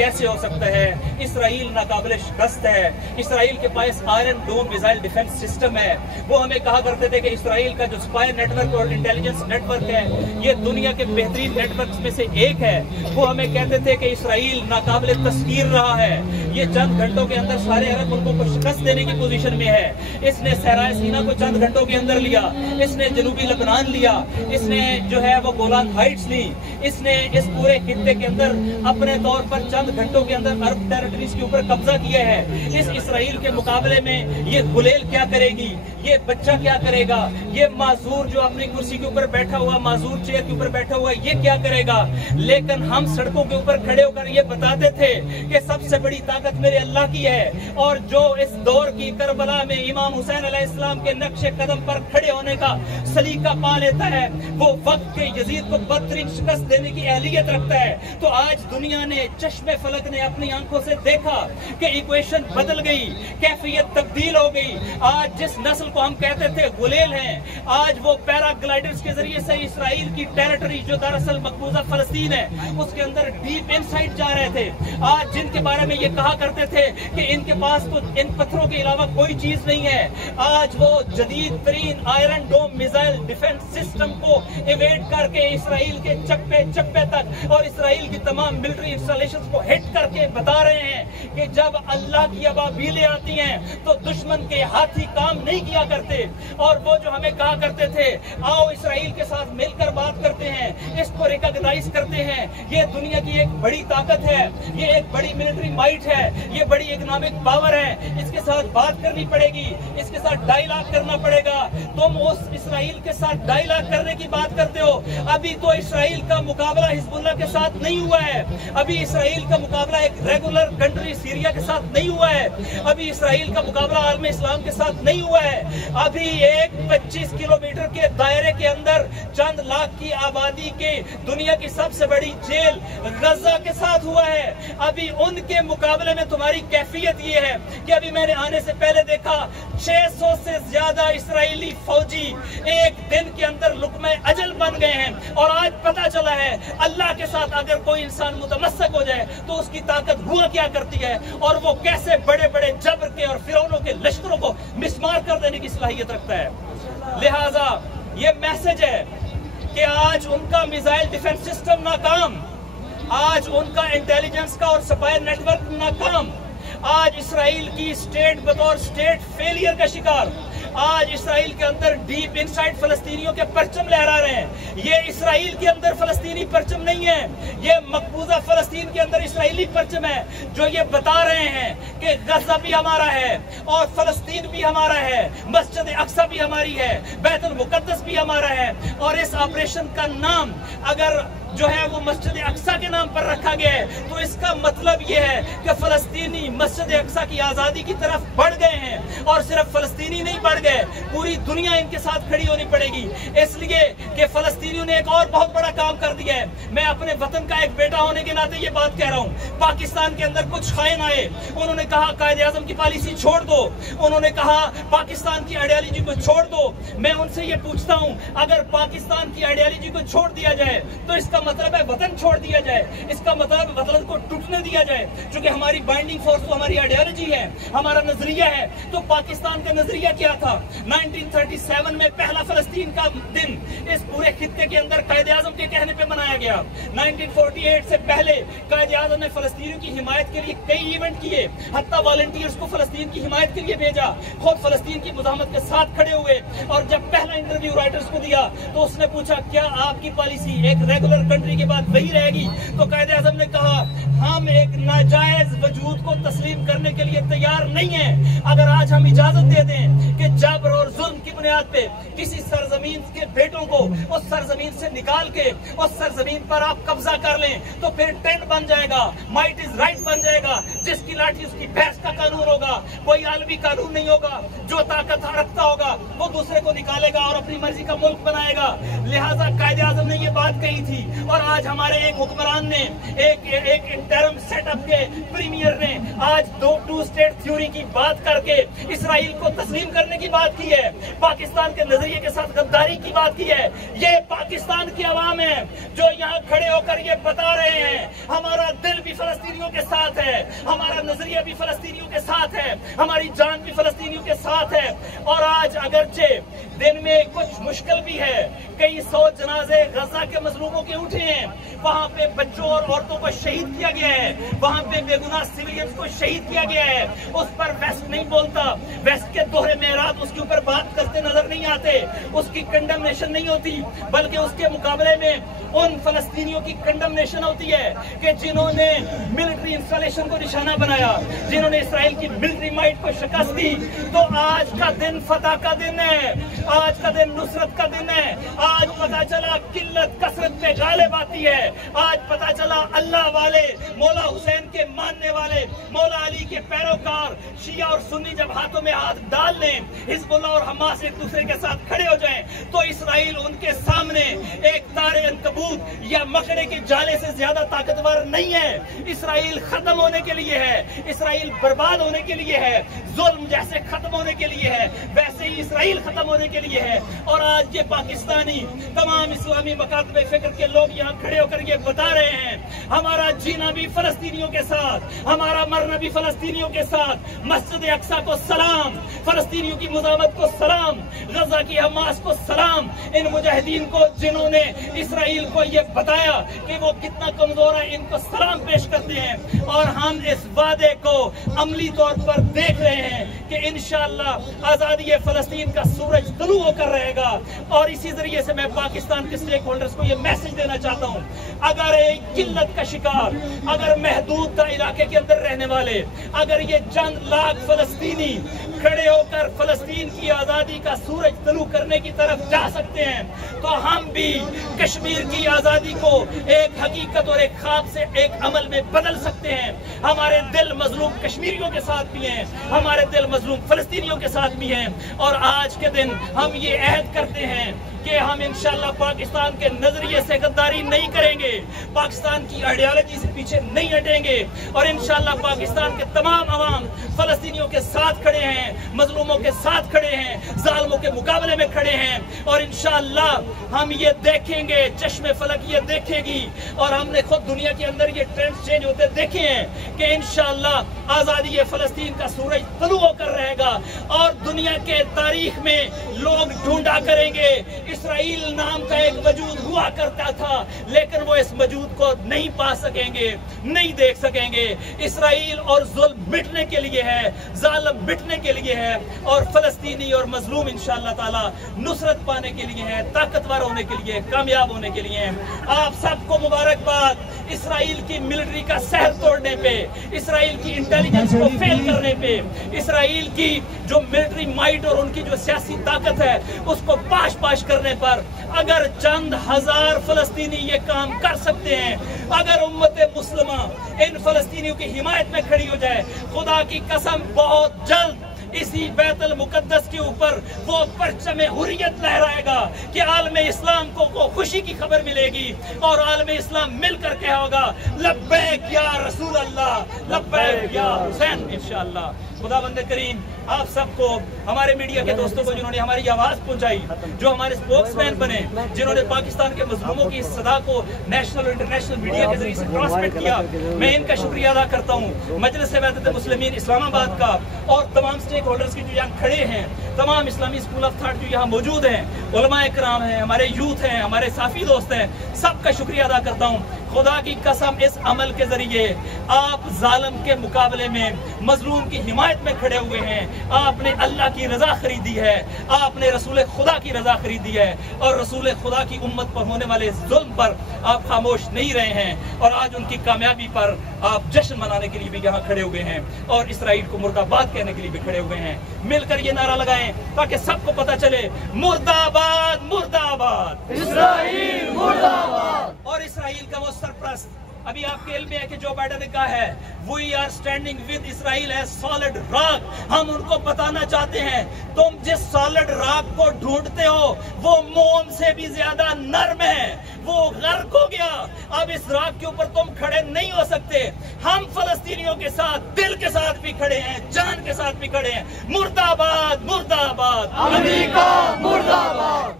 कैसे हो सकता है? इसराइल नाकाबिल शिकस्त है, इसराइल के पास आयरन डोम मिसाइल डिफेंस सिस्टम है। वो हमें कहा करते थे कि इसराइल का जो स्पाई नेटवर्क और इंटेलिजेंस नेटवर्क है ये दुनिया के बेहतरीन नेटवर्क में से एक है। वो हमें कहते थे कि इसराइल नाकाबिल तस्कीर रहा है, ये चंद घंटों के अंदर सारे अरब मुल्कों को शिकस्त देने की पोजीशन में है। इसने सहराए सीना को चंद घंटों के अंदर लिया, इसने जनूबी लेबनान लिया, इसने जो है वो गोलान हाइट्स ली, इसने इस पूरे खित्ते के अंदर अपने तौर पर चंद घंटों के अंदर अरब टेरिटरीज के ऊपर कब्जा किया है। इस इसराइल के मुकाबले में ये गुलेल क्या करेगी, ये बच्चा क्या करेगा, ये माजूर जो अपनी कुर्सी के ऊपर बैठा हुआ, माजूर चेयर के ऊपर बैठा हुआ, ये क्या करेगा? लेकिन हम सड़कों के ऊपर खड़े होकर ये बताते थे कि सबसे बड़ी ताकत मेरे अल्लाह की है, और जो इस दौर की करबला में इमाम हुसैन अलैहिस्सलाम के नक्शे कदम पर खड़े होने का सलीका पा लेता है, वो वक्त के यजीद को बदतरीन शिकस्त देने की अहलियत रखता है। तो आज दुनिया ने, चश्मे फलक ने अपनी आंखों से देखा कि इक्वेशन बदल गई, कैफियत तब्दील हो गई। आज जिस नस्ल को हम कहते थे गुलेल हैं, आज वो पैराग्लाइडर्स के जरिए से इसराइल की टेरिटरी जो दरअसल मकबूजा फलस्तीन है उसके अंदर डीप इनसाइड जा रहे थे। आज जिनके बारे में ये कहा करते थे कि इनके पास तो इन पत्थरों के अलावा कोई चीज नहीं है, आज वो जदीद तरीन आयरन डोम मिसाइल डिफेंस सिस्टम को इवेड करके इसराइल के चप्पे चप्पे तक और इसराइल की तमाम मिलिट्री इंस्टॉलेशंस को हिट करके बता रहे हैं कि जब अल्लाह की अबाबीलें आती हैं तो दुश्मन के हाथी काम नहीं किया करते। और वो जो हमें कहा करते थे आओ इसराइल के साथ मिलकर बात करते हैं, इसको रिकॉग्नाइज करते हैं, ये दुनिया की एक बड़ी ताकत है, ये एक बड़ी मिलिट्री माइट है, ये बड़ी इकोनॉमिक पावर है, इसके साथ बात करनी पड़ेगी, इसके साथ डायलॉग करना पड़ेगा। तुम उस इसराइल के साथ डायलॉग करने की बात करते हो, अभी तो इसराइल का मुकाबला हिजबुल्लाह के साथ नहीं हुआ है, अभी इसराइल का मुकाबला एक रेगुलर कंट्री सीरिया के साथ नहीं हुआ है, अभी इसराइल का मुकाबला आलम इस्लाम के साथ नहीं हुआ है, अभी एक 25 किलोमीटर के दायरे के अंदर चंद लाख की आबादी के दुनिया की सबसे बड़ी जेल गजा के साथ हुआ है। अभी उनके मुकाबले में तुम्हारी कैफियत ये है कि अभी मैंने आने से पहले देखा 600 से ज्यादा इसराइली फौजी एक दिन के अंदर लुकमे अजल बन गए हैं। और आज पता चला है अल्लाह के साथ अगर कोई इंसान मुतमस्सक हो जाए तो उसकी ताकत हुआ क्या करती है, और वो कैसे बड़े बड़े जबर के और फिरौनों के लश्करों को मिस्मार कर देने की सलाहियत रखता है। लिहाजा ये मैसेज है कि आज उनका मिसाइल डिफेंस सिस्टम नाकाम, आज उनका इंटेलिजेंस का और स्पाई नेटवर्क नाकाम, आज इसराइल की स्टेट बतौर स्टेट फेलियर का शिकार, आज इसराइल के अंदर डीप इनसाइड फलस्तीनियों के परचम लहरा रहे हैं। ये इसराइल के अंदर फलस्तीनी परचम नहीं है, ये मकबूजा फलस्तीन के अंदर इसराइली परचम है, जो ये बता रहे हैं कि गजा भी हमारा है और फलस्तीन भी हमारा है, मस्जिद अक्सा भी हमारी है, बैतुल मुकद्दस भी हमारा है। और इस ऑपरेशन का नाम अगर जो है वो मस्जिद अक्सा के नाम पर रखा गया है तो इसका मतलब ये है कि फलस्तीनी मस्जिद अक्सा की आजादी की तरफ बढ़ गए हैं। और सिर्फ फलस्तीनी नहीं बढ़ गए, पूरी दुनिया इनके साथ खड़ी होनी पड़ेगी, इसलिए कि फलस्तीनियों ने एक और बहुत बड़ा काम कर दिया है। मैं अपने वतन का एक बेटा होने के नाते ये बात कह रहा हूँ, पाकिस्तान के अंदर कुछ खाइन आए, उन्होंने कहा कायदे आजम की पॉलिसी छोड़ दो, उन्होंने कहा पाकिस्तान की आइडियोलॉजी को छोड़ दो। मैं उनसे ये पूछता हूँ अगर पाकिस्तान की आइडियोलॉजी को छोड़ दिया जाए तो इसका मतलब है वतन छोड़ दिया जाए, इसका मतलब वतन को टूटने दिया जाए, क्योंकि हमारी बाइंडिंग फोर्स तो हमारी आइडियोलॉजी है, हमारा नजरिया है। तो पाकिस्तान का नजरिया क्या था? 1937 में पहला फलस्तीन का दिन इस पूरे खित्ते के अंदर कायदे आजम के कहने पे मनाया गया। 1948 से पहले कायदे आजम ने फलस्तीनियों की हिमायत के लिए कई इवेंट किए, हत्ता वॉलंटियर्स को फलस्तीन की हिमायत के लिए भेजा, खुद फलस्तीन की मुजाहमत के साथ खड़े हुए। और जब पहला इंटरव्यू राइटर्स को दिया तो उसने पूछा क्या आपकी पॉलिसी एक रेगुलर कंट्री के बाद वही रहेगी? तो कायदे आजम ने कहा हम एक नाजायज वजूद को तस्लीम करने के लिए तैयार नहीं है। अगर आज हम इजाजत दे दें कि जबर और जुल्म की बुनियाद पे किसी सरजमीन के बेटों को उस सरजमीन से निकाल के उस सरजमीन पर आप कब्जा कर लें तो फिर टेंट बन जाएगा, माइट इज राइट बन जाएगा, जिसकी लाठी उसकी भैंस का कानून होगा, कोई आलमी कानून नहीं होगा। जो ताकत रखता होगा वो दूसरे को निकालेगा और अपनी मर्जी का मुल्क बनाएगा। लिहाजा कायदे आजम ने ये बात कही थी और आज हमारे एक हुक्मरान ने एक इंटरम सेटअप के प्रीमियर ने آج ٹو اسٹیٹ تھیوری کی بات کر کے اسرائیل کو تسلیم کرنے کی بات کی ہے، پاکستان کے نظریے کے ساتھ غداری کی بات کی ہے. یہ پاکستان کی عوام ہے جو یہاں کھڑے ہو کر یہ بتا رہے ہیں ہمارا دل بھی فلسطینیوں کے ساتھ ہے، ہمارا نظریہ بھی فلسطینیوں کے ساتھ ہے، ہماری جان بھی فلسطینیوں کے ساتھ ہے. اور آج اگرچہ دن میں کچھ مشکل بھی ہے، کئی 100 جنازے غزہ کے مظلوموں کے اٹھے ہیں، وہاں پہ بچوں اور عورتوں کو شہید کیا گیا ہے، وہاں پہ بے گناہ سویلینز کو شہید کیا گیا ہے. اس پر ویسٹ نہیں بولتا، ویسٹ کے دوہرے معیارات اس کے اوپر بات کرتے نظر نہیں آتے، اس کی کنڈمنیشن نہیں ہوتی، بلکہ اس کے مقابلے میں ان فلسطینیوں کی کنڈمنیشن ہوتی ہے کہ جنہوں نے ملٹری انسٹالیشن کو نشانہ بنایا، جنہوں نے اسرائیل کی ملٹری مائٹ کو شکست دی. تو آج کا دن فتح کا دن ہے، آج کا دن نصرت کا دن ہے. آج پتا چلا قلت کثرت پہ غالب آتی ہے، آج پتا چلا اللہ والے، مولا حسین کے ماننے والے، مولا علی کے پیروکار، شیعہ اور سنی جب ہاتھوں میں ہاتھ ڈال لیں، حزب اللہ اور حماس ایک دوسرے کے ساتھ کھڑے ہو جائیں، تو اسرائیل ان کے سامنے ایک تارے عنکبوت یا مکڑے کے جالے سے زیادہ طاقتور نہیں ہے. اسرائیل ختم ہونے کے لیے ہے، اسرائیل برباد ہونے کے لیے ہے، ظلم جیسے ختم ہونے کے لیے ہے ویسے ہی اسرائیل ختم ہونے کے لیے ہے. اور آج یہ پاکستانی تمام اسلامی مکاتب فکر کے لوگ یہاں کھڑے ہو کر یہ بتا رہے ہیں ہمارا جینا بھی فلسطینیوں کے ساتھ، ہمارا مرنا بھی فلسطینیوں کے ساتھ. مسجد اقصی کو سلام، فلسطینیوں کی مزاحمت کو سلام، غزہ کی حماس کو سلام، ان مجاہدین کو جنہوں نے اسرائیل کو یہ بتایا کہ وہ کتنا کمزور ہے، ان کو سلام پیش کرتے ہیں. اور ہم اس وعدے کو عملی طور پر دیکھ رہے ہیں کہ انشاءاللہ آزادی فلسطین کا سورج طلوع ہو کر رہے گا. اور اسی ذریعے سے میں پاکستان کے اسٹیک ہولڈرز کو یہ میسج دینا چاہتا ہوں، اگر ایک قلت کا شکار، اگر محدود تا علاقے کے اندر رہنے والے، اگر یہ چند لاکھ فلسطینی کھڑے ہو کر فلسطین کی آزادی کا سورج طلوع کرنے کی طرف جا سکتے ہیں، تو ہم بھی کشمیر کی آزادی کو ایک حقیقت اور ایک خواب سے ایک عمل میں بدل سکتے ہیں. ہمارے دل مظلوم کشمیریوں کے ساتھ بھی ہیں، ہمارے دل مظلوم فلسطینیوں کے ساتھ بھی ہیں. اور آج کے دن ہم یہ عہد کرتے ہیں کہ ہم انشاءاللہ پاکستان کے نظریے سے غداری نہیں کریں گے، پاکستان کی آئیڈیالوجی سے پیچھے نہیں ہٹیں گے، اور انشاءاللہ پاکستان کے تمام عوام فلسطینیوں کے ساتھ کھڑے ہیں، مظلوموں کے ساتھ کھڑے ہیں، ظالموں کے مقابلے میں کھڑے ہیں. اور انشاءاللہ ہم یہ دیکھیں گے، چشم فلک یہ دیکھے گی، اور ہم نے خود دنیا کے اندر یہ ٹرینڈ چینج ہوتے دیکھے ہیں کہ انشاءاللہ آزادی فلسطین کا سورج طلوع ہو کر رہے گا. اور دنیا کے تاریخ میں لوگ ڈھونڈا کریں گے اسرائیل نام کا ایک وجود ہوا کرتا تھا، لیکن وہ اس وجود کو نہیں پا سکیں گے، نہیں دیکھ سکیں گے. اسرائیل اور ظلم مٹنے کے لیے ہے، ظالم مٹنے کے لیے ہے، اور فلسطینی اور مظلوم انشاءاللہ تعالی نصرت پانے کے لیے ہے، طاقتور ہونے کے لیے، کامیاب ہونے کے لیے ہیں. آپ سب کو مبارکباد اسرائیل کی ملٹری کا سحر توڑنے پہ، اسرائیل کی انٹیلیجنس کو فیل کرنے پہ، اسرائیل کی جو ملٹری مائٹ اور ان کی جو سیاسی طاقت ہے اس کو پاش پاش کرنے پر. اگر چند ہزار فلسطینی یہ کام کر سکتے ہیں، اگر امت مسلمہ ان فلسطینیوں کی حمایت میں کھڑی ہو جائے، خدا کی قسم بہت جلد اسی بیت المقدس کے اوپر وہ پرچم حریت لہرائے گا کہ عالم اسلام کو خوشی کی خبر ملے گی، اور عالم اسلام مل کر کہا ہوگا لبیک یا رسول اللہ، لبیک یا حسین. انشاءاللہ خدا بند کریم آپ سب کو، ہمارے میڈیا کے دوستوں کو جنہوں نے ہماری آواز پہنچائی، جو ہمارے اسپوکس مین بنے، جنہوں نے پاکستان کے مظلوموں کی صدا کو نیشنل اور انٹرنیشنل میڈیا کے ذریعے سے ٹرانسمیٹ کیا، میں ان کا شکریہ ادا کرتا ہوں. مجلس وحدت مسلمین اسلام آباد کا اور تمام اسٹیک ہولڈرز کی جو یہاں کھڑے ہیں، تمام اسلامی اسکول آف تھاٹ جو یہاں موجود ہیں، علماء کرام ہیں، ہمارے یوتھ ہیں، ہمارے صافی دوست ہیں، سب کا شکریہ ادا کرتا ہوں. خدا کی قسم اس عمل کے ذریعے آپ ظالم کے مقابلے میں مظلوم کی حمایت میں کھڑے ہوئے ہیں. آپ نے اللہ کی رضا خریدی ہے، آپ نے رسول خدا کی رضا خریدی ہے، اور رسول خدا کی امت پر ہونے والے ظلم پر آپ خاموش نہیں رہے ہیں، اور آج ان کی کامیابی پر آپ جشن منانے کے لیے بھی یہاں کھڑے ہوئے ہیں، اور اسرائیل کو مردہ آباد کہنے کے لیے بھی کھڑے ہوئے ہیں. مل کر یہ نعرہ لگائیں تاکہ سب کو پتہ چلے مردہ آباد، مردہ آباد، اسرائیل مردہ آباد. اور اسرائیل کا وہ سرپرست ابھی آپ کے علم میں ہے کہ جو بائیڈن نے کہا ہے we are standing with Israel as solid rock. ہم ان کو بتانا چاہتے ہیں تم جس سالڈ راک کو ڈھونڈتے ہو وہ موم سے بھی زیادہ نرم ہے، وہ غرق ہو گیا. اب اس راک کے اوپر تم کھڑے نہیں ہو سکتے. ہم فلسطینیوں کے ساتھ دل کے ساتھ بھی کھڑے ہیں, جان کے ساتھ بھی کھڑے ہیں. مردہ آباد, مردہ آباد, امریکہ مردہ آباد.